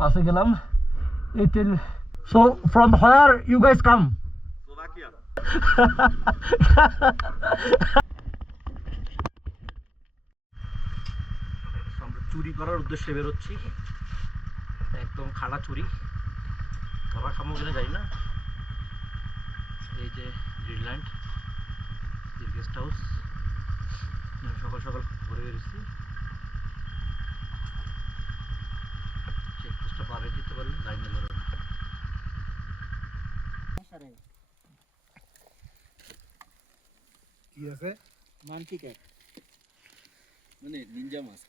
পাশে গেলাম 18 so from where you guys come Slovakia আমরা চুরি করার উদ্দেশ্যে বের হচ্ছি একদম খাড়া চুরি ধরা খামো কিনা যাই না এই যে গ্রিনল্যান্ড গেস্ট হাউস সকাল সকাল ঘুরে বেরিয়েছি চেকপোস্টটা পার হয়ে দিতে পারলে লাইনে ধরে কি আছে মানকি ক্যাট মানে নিনজা মাস্ক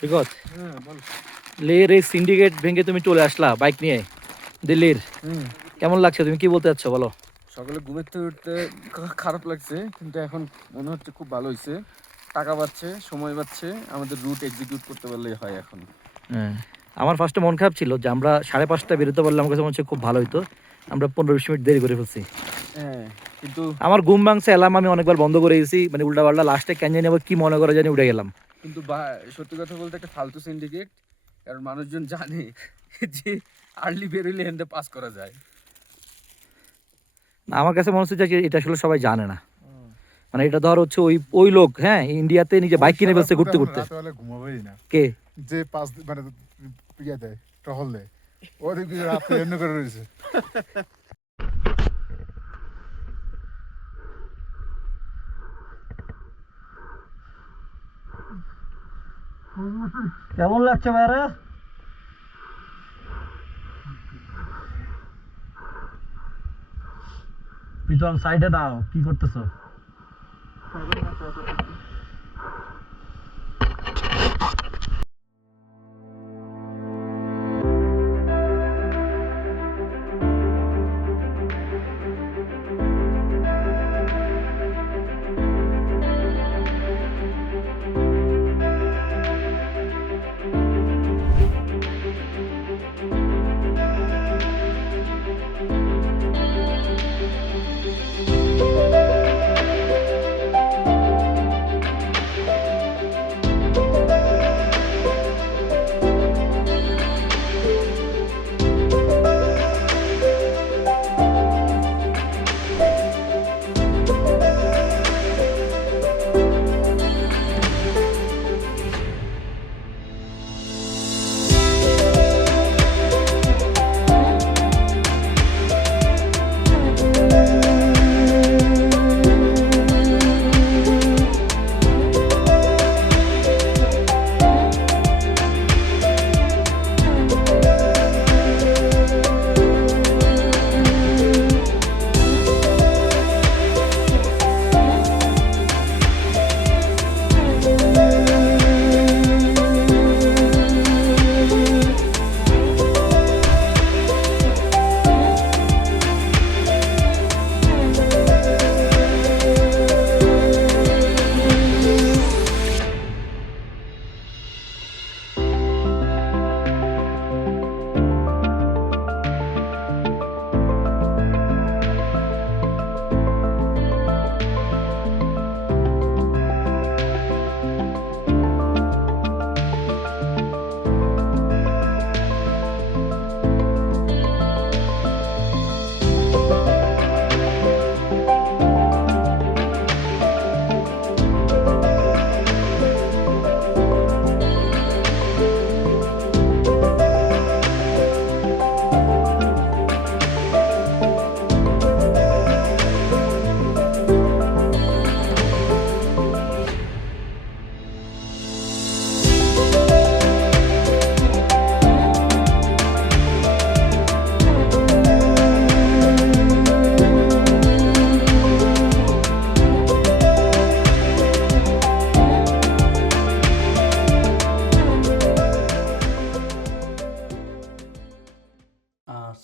ঠিক আছে হ্যাঁ বল লের এই সিন্ডিকেট ভেঙে তুমি চলে আসলা বাইক নিয়ে দিল্লির কেমন লাগছে তুমি কি বলতে চাচ্ছ বলো সকালে ঘুমের থেকে উঠতে খারাপ লাগছে কিন্তু এখন মনে হচ্ছে খুব ভালো হয়েছে টাকা পাচ্ছে সময় পাচ্ছে আমাদের রুট এক্সিকিউট করতে পারলেই হয় এখন হ্যাঁ আমার ফার্স্টে মন খারাপ ছিল যে আমরা 5:30 বেরোতে পারলে আমার কাছে মনে হচ্ছে খুব ভালো হতো আমরা 15-20 মিনিট দেরি করে ফেলছি হ্যাঁ কিন্তু আমার ঘুম ভাঙছে অ্যালার্ম আমি অনেকবার বন্ধ করে দিয়েছি মানে উল্টা পাল্টা লাস্টে কেন জানি আবার কি মনে করে জানি উঠে গেলাম কিন্তু সত্যি কথা বলতে একটা ফালতু সিন্ডিকেট কারণ মানুষজন জানে যে আর্লি বেরোলে এখান পাস করা যায় না আমার কাছে মনে হচ্ছে যে এটা আসলে সবাই জানে না মানে এটা ধর হচ্ছে ওই লোক হ্যাঁ ইন্ডিয়াতে নিজে বাইক কিনে ফেলছে ঘুরতে ঘুরতে ঘুমাবেই না কে যে পাঁচ মানে ইয়ে দেয় টহল দেয় ওদের কিছু রাত্রে এমনি করে রয়েছে কেমন লাগছে ভাইরা পিছন সাইডে দাও কি করতেছো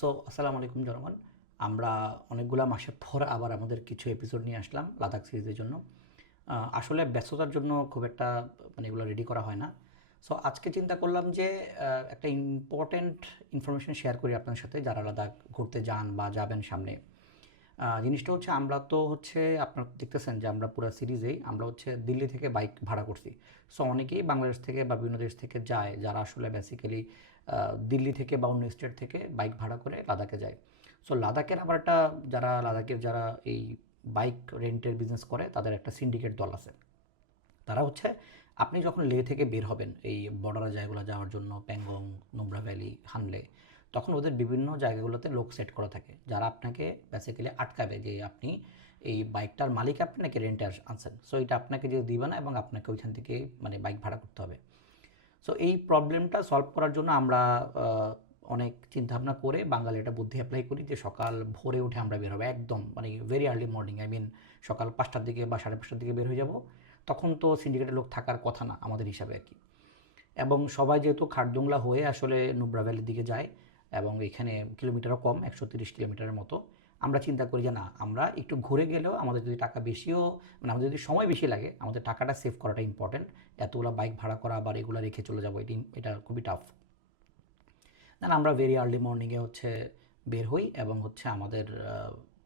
সো আসসালামু আলাইকুম জনগণ আমরা অনেকগুলো মাসের পর আবার আমাদের কিছু এপিসোড নিয়ে আসলাম লাদাখ সিরিজের জন্য আসলে ব্যস্ততার জন্য খুব একটা মানে এগুলো রেডি করা হয় না সো আজকে চিন্তা করলাম যে একটা ইম্পর্ট্যান্ট ইনফরমেশন শেয়ার করি আপনাদের সাথে যারা লাদাখ ঘুরতে যান বা যাবেন সামনে জিনিসটা হচ্ছে আমরা তো হচ্ছে আপনারা দেখতেছেন যে আমরা পুরো সিরিজেই আমরা হচ্ছে দিল্লি থেকে বাইক ভাড়া করছি সো অনেকেই বাংলাদেশ থেকে বা বিভিন্ন দেশ থেকে যায় যারা আসলে বেসিক্যালি দিল্লি থেকে বা অন্য স্টেট থেকে বাইক ভাড়া করে লাদাখে যায়। সো লাদাখের আবার একটা যারা এই বাইক রেন্টের বিজনেস করে তাদের একটা সিন্ডিকেট দল আছে। তারা হচ্ছে আপনি যখন লে থেকে বের হবেন এই বর্ডারের জায়গাগুলো যাওয়ার জন্য, প্যাংগং, নুব্রা ভ্যালি, হানলে, তখন ওদের বিভিন্ন জায়গাগুলোতে লোক সেট করা থাকে যারা আপনাকে বেসিক্যালি আটকাবে যে আপনি এই বাইকটার মালিক আপনি নাকি রেন্টে আনছেন, সো এটা আপনাকে যে দিবে না এবং আপনাকে ওইখান থেকে মানে বাইক ভাড়া করতে হবে। সো এই প্রবলেমটা সলভ করার জন্য আমরা অনেক চিন্তাভাবনা করে বাঙালি একটা বুদ্ধি অ্যাপ্লাই করি যে সকাল ভোরে উঠে আমরা বের হবো, একদম মানে ভেরি আর্লি মর্নিং, সকাল 5টার দিকে বা 5:30টার দিকে বের হয়ে যাব। তখন তো সিন্ডিকেটের লোক থাকার কথা না আমাদের হিসাবে আর কি। এবং সবাই যেহেতু খারদুংলা হয়ে আসলে নুব্রা ভ্যালির দিকে যায় এবং এখানে কিলোমিটারও কম, 130 কিলোমিটারের মতো, আমরা চিন্তা করি যে না, আমরা একটু ঘুরে গেলেও আমাদের যদি টাকা বেশিও মানে আমাদের যদি সময় বেশি লাগে, আমাদের টাকাটা সেভ করাটা ইম্পর্টেন্ট। এতগুলো বাইক ভাড়া করা আবার এগুলো রেখে চলে যাবো, এটা খুবই টাফ। দেন আমরা ভেরি আর্লি মর্নিংয়ে হচ্ছে বের হই এবং হচ্ছে আমাদের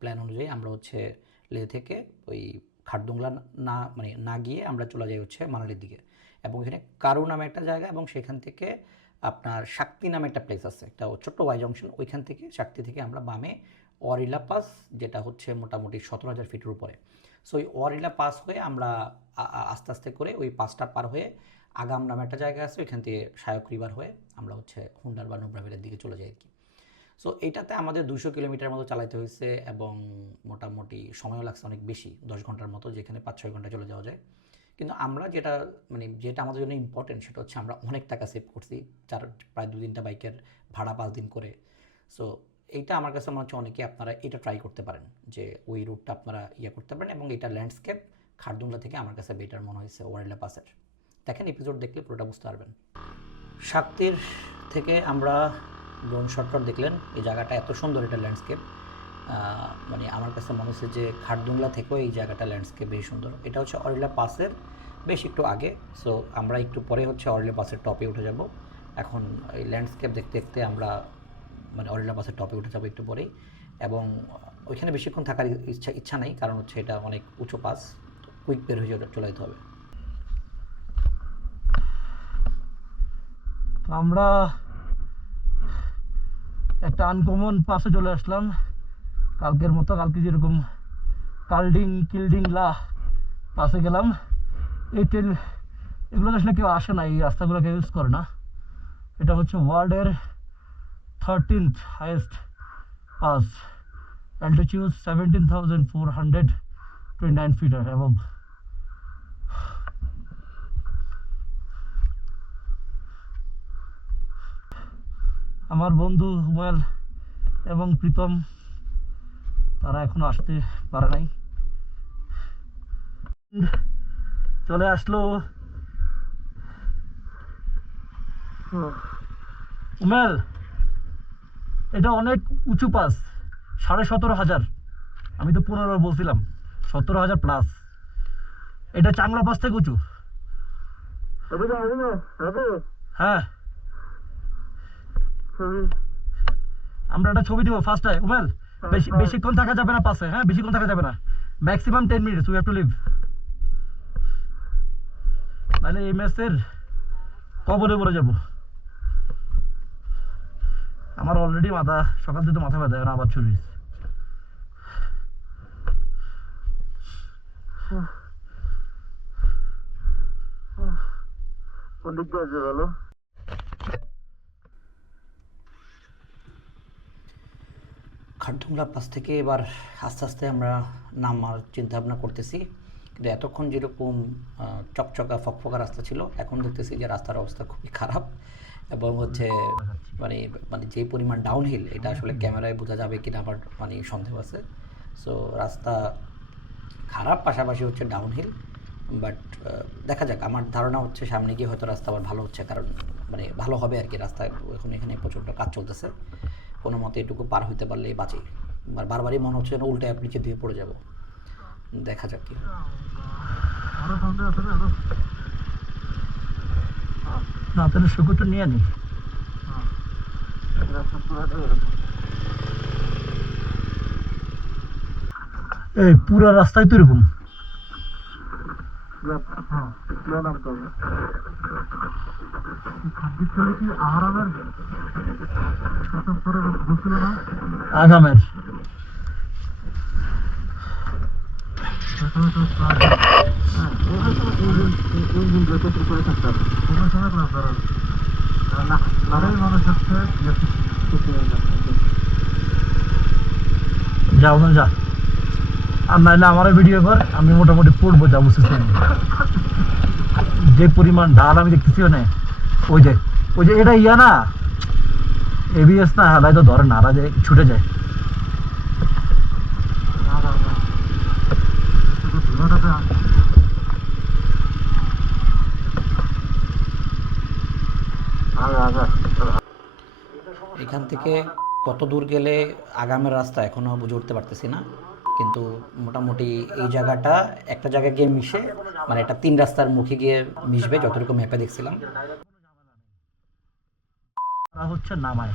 প্ল্যান অনুযায়ী আমরা হচ্ছে লে থেকে ওই খারদুংলা না গিয়ে আমরা চলে যাই হচ্ছে মানালির দিকে। এবং এখানে কারু নামে একটা জায়গা এবং সেখান থেকে আপনার শাক্তি নামে একটা প্লেস আছে, একটা ছোট্ট ওয়াই জংশন, ওইখান থেকে শাক্তি থেকে আমরা বামে ওয়ারিলা পাস, যেটা হচ্ছে মোটামুটি 17,000 ফিটের উপরে। সো ওই ওয়ারিলা পাস হয়ে আমরা আস্তে আস্তে করে ওই পাসটা পার হয়ে আগাম নামে একটা জায়গা আছে, ওইখান থেকে শায়ক রিভার হয়ে আমরা হচ্ছে হুন্ডার বা নুব্রা ভ্যালির দিকে চলে যাই আর কি। সো এইটাতে আমাদের 200 কিলোমিটার মতো চালাতে হয়েছে এবং মোটামুটি সময়ও লাগছে অনেক বেশি, 10 ঘন্টার মতো, যেখানে 5-6 ঘন্টা চলে যাওয়া যায়। কিন্তু আমরা যেটা আমাদের জন্য ইম্পর্টেন্ট সেটা হচ্ছে আমরা অনেক টাকা সেভ করছি, প্রায় 2-3টা বাইকের ভাড়া 5 দিন করে। সো এইটা আমার কাছে মনে হচ্ছে অনেকেই আপনারা এটা ট্রাই করতে পারেন যে ওই রুটটা আপনারা করতে পারেন। এবং এটা ল্যান্ডস্কেপ খারদুংলা থেকে আমার কাছে বেটার মনে হয়েছে ওয়ারিলা পাসের। দেখেন এপিসোড দেখলে পুরোটা বুঝতে পারবেন। শাক্তির থেকে আমরা ড্রোন শটটা দেখলেন, এই জায়গাটা এত সুন্দর, এটা ল্যান্ডস্কেপ মানে আমার কাছে মনে হচ্ছে যে খারদুংলা থেকেও এই জায়গাটা ল্যান্ডস্কেপ বেশ সুন্দর। এটা হচ্ছে ওয়ারিলা পাসের বেশ একটু আগে। সো আমরা একটু পরে হচ্ছে ওয়ারিলা পাসের টপে উঠে যাব। এখন এই ল্যান্ডস্কেপ দেখতে দেখতে আমরা মানে ওয়ারিলা পাসের টপে উঠে যাবো একটু পরেই। এবং ওইখানে বেশিক্ষণ থাকার ইচ্ছা নেই, কারণ হচ্ছে এটা অনেক উঁচু পাস, কুইক বের হয়ে চলে যেতে হবে। আমরা একটা আনকমন পাশে চলে আসলাম কালকের মতো। কালকে যেরকম কিলডিং লা পাশে গেলাম, এই এগুলো আসলে কেউ আসে না, এই রাস্তাগুলো কেউ ইউজ করে না। এটা হচ্ছে ওয়ার্ল্ডের 13th highest pass, altitude 17,429 feet above। আমার বন্ধু হুমায়ুন এবং প্রীতম তারা এখনো আসতে পারে নাই, চলে আসলো। হুমায়ুন, এটা অনেক উঁচু পাস, 17,500। আমি তো 15 বলছিলাম, 17,000 প্লাস। এটা চাংলা পাস থেকে উঁচু। হ্যাঁ, আমরা একটা ছবি দিব ফার্স্ট টাইম। উমেল, বেশিক্ষণ থাকা যাবে না পাশে, হ্যাঁ বেশিক্ষণ থাকা যাবে না, maximum 10 minutes we have to leave. মানে এই ম্যাচের কবলে পড়ে যাব। আমার অলরেডি সকাল থেকে মাথা ব্যথা, আবার শুরু হয়েছে। ভালো খারদুংলা পাস থেকে এবার আস্তে আস্তে আমরা নামার চিন্তা ভাবনা করতেছি। কিন্তু এতক্ষণ যেরকম চকচকা ফকফকা রাস্তা ছিল, এখন দেখতেছি যে রাস্তার অবস্থা খুবই খারাপ এবং হচ্ছে মানে যে পরিমাণ ডাউনহিল, এটা আসলে ক্যামেরায় বোঝা যাবে কিনা আবার সন্দেহ আছে। সো রাস্তা খারাপ, পাশাপাশি হচ্ছে ডাউনহিল, বাট দেখা যাক। আমার ধারণা হচ্ছে সামনে গিয়ে হয়তো রাস্তা আবার ভালো হচ্ছে, কারণ ভালো হবে আর কি। রাস্তা এখন এখানে প্রচণ্ড কাজ চলতেছে, কোনো মতে এটুকু পার হইতে পারলেই বাঁচি। বারবারই মনে হচ্ছে যেন উল্টে নিচে দিয়ে পড়ে যাব, দেখা যাক কি। না তাহলে শুকুরটা নিয়ে নি। এই পুরো রাস্তায় তো এরকম, আগামের যাও না যা আর নাইলে আমার ভিডিও কর আমি মোটামুটি পড়বো যা বুঝতেছি আমি। যে পরিমাণ ঢাল আমি দেখতেছি না ওই যে এটা ইয়া না এবিএস না হালাই তো ধরে না যে ছুটে যায়। এখান থেকে কত দূর গেলে আগামের রাস্তা এখনও বুঝে উঠতে পারতেছি না, কিন্তু মোটামুটি এই জায়গাটা একটা জায়গায় গিয়ে মিশে মানে এটা 3 রাস্তার মুখে গিয়ে মিশবে যতটুকু ম্যাপে দেখছিলাম। হচ্ছে নামায়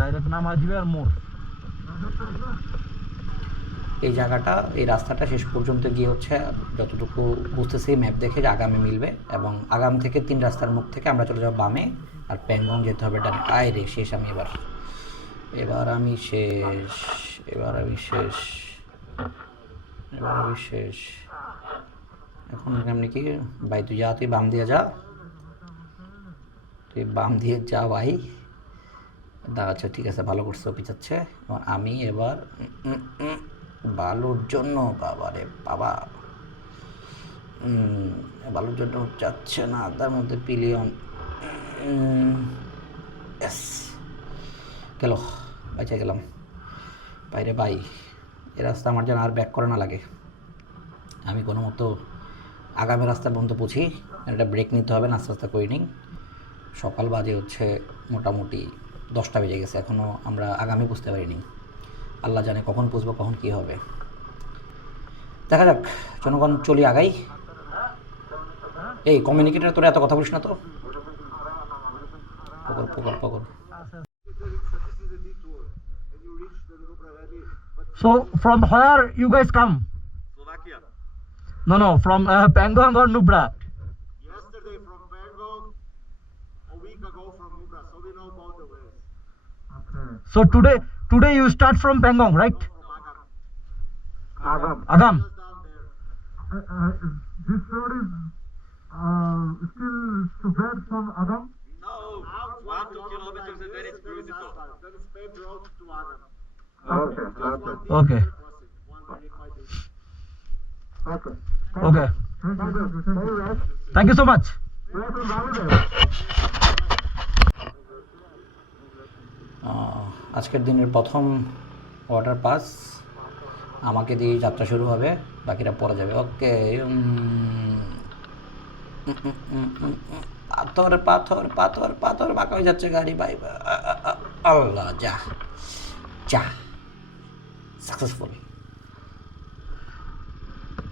ডাইরেক্ট নামায় দিবে আর মোড় এই জায়গাটা এই রাস্তাটা শেষ পর্যন্ত গিয়ে হচ্ছে যতটুকু বুঝতেছি ম্যাপ দেখে যে আগামে মিলবে, এবং আগাম থেকে 3 রাস্তার মুখ থেকে আমরা চলে যাবো বামে আর প্যাংগং যেতে হবে ডানে। আয় রে শেষ আমি এবার আমি শেষ এখন কেমনি কি ভাই তুই বাম দিয়ে যা, তুই বাম দিয়ে যা ভাই। আচ্ছা ঠিক আছে, ভালো করছো পিছাচ্ছে। আমি এবার বালুর জন্য বাবারে বাবা বালুর জন্য যাচ্ছে না, তার মধ্যে পিলিয়ন গেল, বাইচে গেলাম বাইরে ভাই। এ রাস্তা আমার যেন আর ব্যাক করে না লাগে, আমি কোনো মতো আগামী রাস্তা পর্যন্ত পৌঁছি। একটা ব্রেক নিতে হবে না, আস্তে আস্তে করে নিই। সকাল বাজে হচ্ছে মোটামুটি 10টা বেজে গেছে, এখনও আমরা আগামী বুঝতে পারিনি। আল্লাহ জানে কখন বুঝবো, কখন কী হবে, দেখা যাক। জনগণ চলি আগাই। এই কমিউনিকেটর তোরা এত কথা বলিস না তো, পকর। So from where you guys come? Slovakia. No, from Pangong or Nubra? Yesterday from Pangong, a week ago from Nubra, so we know both the ways. So today you start from Pangong, right? From Agam. Agam. Just down there. This road is still too bad from Agam. No, 1-2 kilometers and then it's beautiful. Then it's paved road to Agam. Okay. Thank you so much. আজকের দিনের প্রথম water pass আমাকে দিয়ে যাত্রা শুরু হবে, বাকিরা পরে যাবে। ওকে, পাথর পাথর পাথর পাথর বাঁকা হয়ে যাচ্ছে গাড়ি ভাই। আল্লাহ, যা সাকসেসফুল।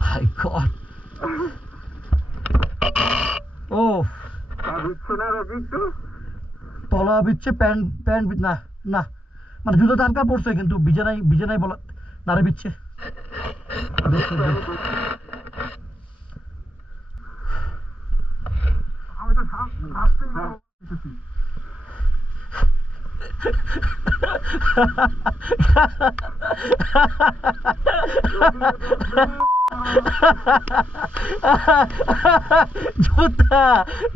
My God. Oh. তলা বিচ্ছে প্যান্ট না মানে জুতো হালকা পড়ছে কিন্তু ভিজে নাই বলা নারে বিচ্ছে।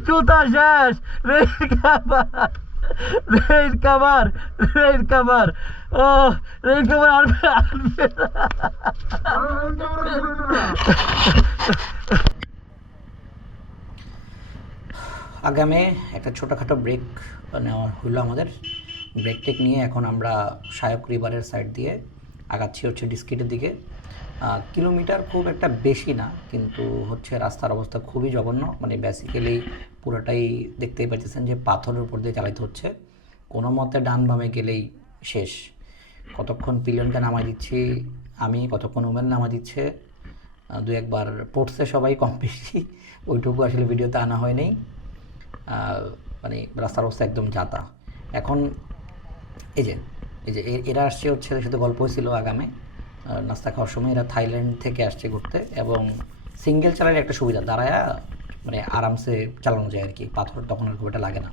জুতা শেষ। রেল কাভার ও রেল কাভার আনবে আগামে একটা ছোটোখাটো ব্রেক নেওয়া হলো আমাদের। ব্রেক টেক নিয়ে এখন আমরা শায়ক রিভারের সাইড দিয়ে আগাচ্ছি হচ্ছে ডিস্কিটের দিকে। কিলোমিটার খুব একটা বেশি না, কিন্তু হচ্ছে রাস্তার অবস্থা খুবই জঘন্য। মানে বেসিক্যালি পুরোটাই দেখতেই পাচ্ছেন যে পাথরের উপর দিয়ে চালাতে হচ্ছে, কোনো মতে ডান বামে গেলেই শেষ। কতক্ষণ পিলিয়নকে নামাই দিচ্ছি আমি, কতক্ষণ উমেন নামাই দিচ্ছে, দু একবার পড়ছে সবাই কম বেশি, ওইটুকু আসলে ভিডিওতে আনা হয়নি। মানে রাস্তার অবস্থা একদম যাতা। এখন এই যে এরা আসছে হচ্ছে, সাথে গল্প হয়েছিল আগামে নাস্তা খাওয়ার সময়, এরা থাইল্যান্ড থেকে আসছে ঘুরতে এবং সিঙ্গেল চালালে একটা সুবিধা, দাঁড়ায় মানে আরামসে চালানো যায় আর কি, পাথর তখন আর খুব একটা লাগে না।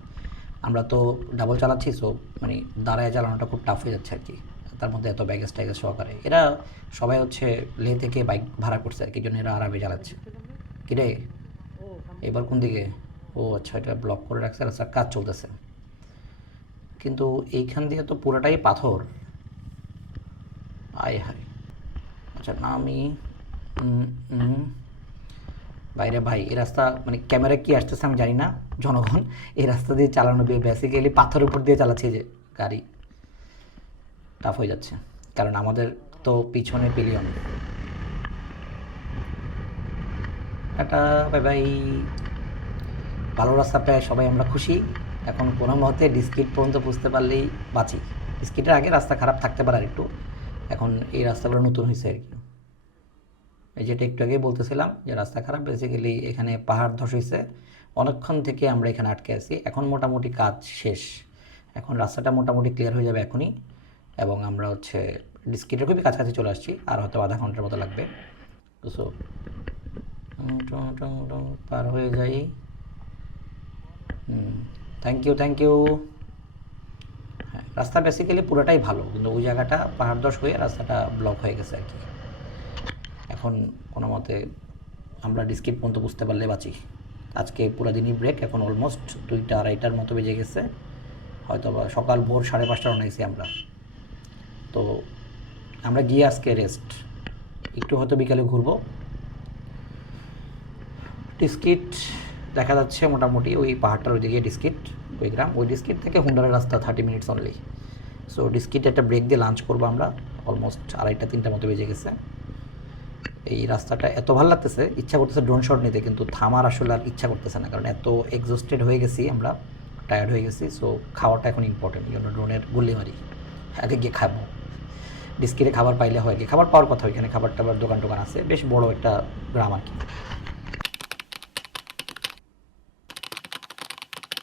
আমরা তো ডাবল চালাচ্ছি, সো মানে দাঁড়ায় চালানোটা খুব টাফ হয়ে যাচ্ছে আর কি, তার মধ্যে এত ব্যাগেজ ট্যাগেজ সহকারে। এরা সবাই হচ্ছে লে থেকে বাইক ভাড়া করছে আর কি, জন্য এরা আরামে চালাচ্ছে। কিরে এবার কোন দিকে? ও আচ্ছা, এটা ব্লক করে রাখছে, রাস্তা কাজ চলতেছে, কিন্তু এইখান দিয়ে তো পুরোটাই পাথর। আয় হায়, আচ্ছা না আমি বাইরে ভাই, এই রাস্তা মানে ক্যামেরা কি আসতেছে আমি জানি না, জনগণ এই রাস্তা দিয়ে চালানো বেসিক্যালি পাথরের উপর দিয়ে চালাচ্ছে যে গাড়ি, টাফ হয়ে যাচ্ছে, কারণ আমাদের তো পিছনে পিলিয়ন। Tata bye bye. ভালো রাস্তা প্রায় সবাই আমরা খুশি। এখন কোনো মতে ডিস্কিট পর্যন্ত বুঝতে পারলেই বাঁচি। ডিস্কিটের আগে রাস্তা খারাপ থাকতে পারে আর একটু, এখন এই রাস্তাগুলো নতুন হয়েছে আর কি। এই যেটা একটু আগে বলতেছিলাম যে রাস্তা খারাপ, বেসিক্যালি এখানে পাহাড় ধস হয়েছে, অনেকক্ষণ থেকে আমরা এখানে আটকে আছি। এখন মোটামুটি কাজ শেষ, এখন রাস্তাটা মোটামুটি ক্লিয়ার হয়ে যাবে এখনই, এবং আমরা হচ্ছে ডিস্কিটের খুবই কাছাকাছি চলে আসছি, আর হয়তো আধা ঘন্টার মতো লাগবে। সো পার হয়ে যাই। Thank you. হ্যাঁ, রাস্তা বেসিক্যালি পুরোটাই ভালো, কিন্তু ওই জায়গাটা পাহাড় ধস হয়ে রাস্তাটা ব্লক হয়ে গেছে আর কি। এখন কোনো মতে আমরা ডিস্কিট পর্যন্ত বুঝতে পারলে বাঁচি। আজকে পুরো দিনই ব্রেক, এখন অলমোস্ট 2টা-2:30টার মতো বেজে গেছে, হয়তো বা সকাল ভোর 5:30টার অনেকছি আমরা। তো আমরা গিয়ে আজকে রেস্ট, একটু হয়তো বিকালে ঘুরবো। ডিস্কিট দেখা যাচ্ছে মোটামুটি ওই পাহাড়টার ওইদিকে ডিস্কিট, ওই গ্রাম, ওই ডিস্কিট থেকে হুন্ডারের রাস্তা 30 মিনিটস অনলি। সো ডিস্কিটে একটা ব্রেক দিয়ে লাঞ্চ করবো আমরা, অলমোস্ট 2:30-3টার মতো বেজে গেছে। এই রাস্তাটা এত ভালো লাগতেছে, ইচ্ছা করতেছে ড্রোন শট নিতে, কিন্তু থামার আসলে আর ইচ্ছা করতেছে না, কারণ এত এক্সস্টেড হয়ে গেছি আমরা, টায়ার্ড হয়ে গেছি। সো খাওয়াটা এখন ইম্পর্টেন্ট, এই জন্য ড্রোনের গুল্লি মারি, আগে গিয়ে খাবো। ডিস্কিটে খাবার পাইলে হয়, গিয়ে খাবার পাওয়ার কথা, ওইখানে খাবার টাবার দোকান টোকান আছে, বেশ বড় একটা গ্রাম আর কি।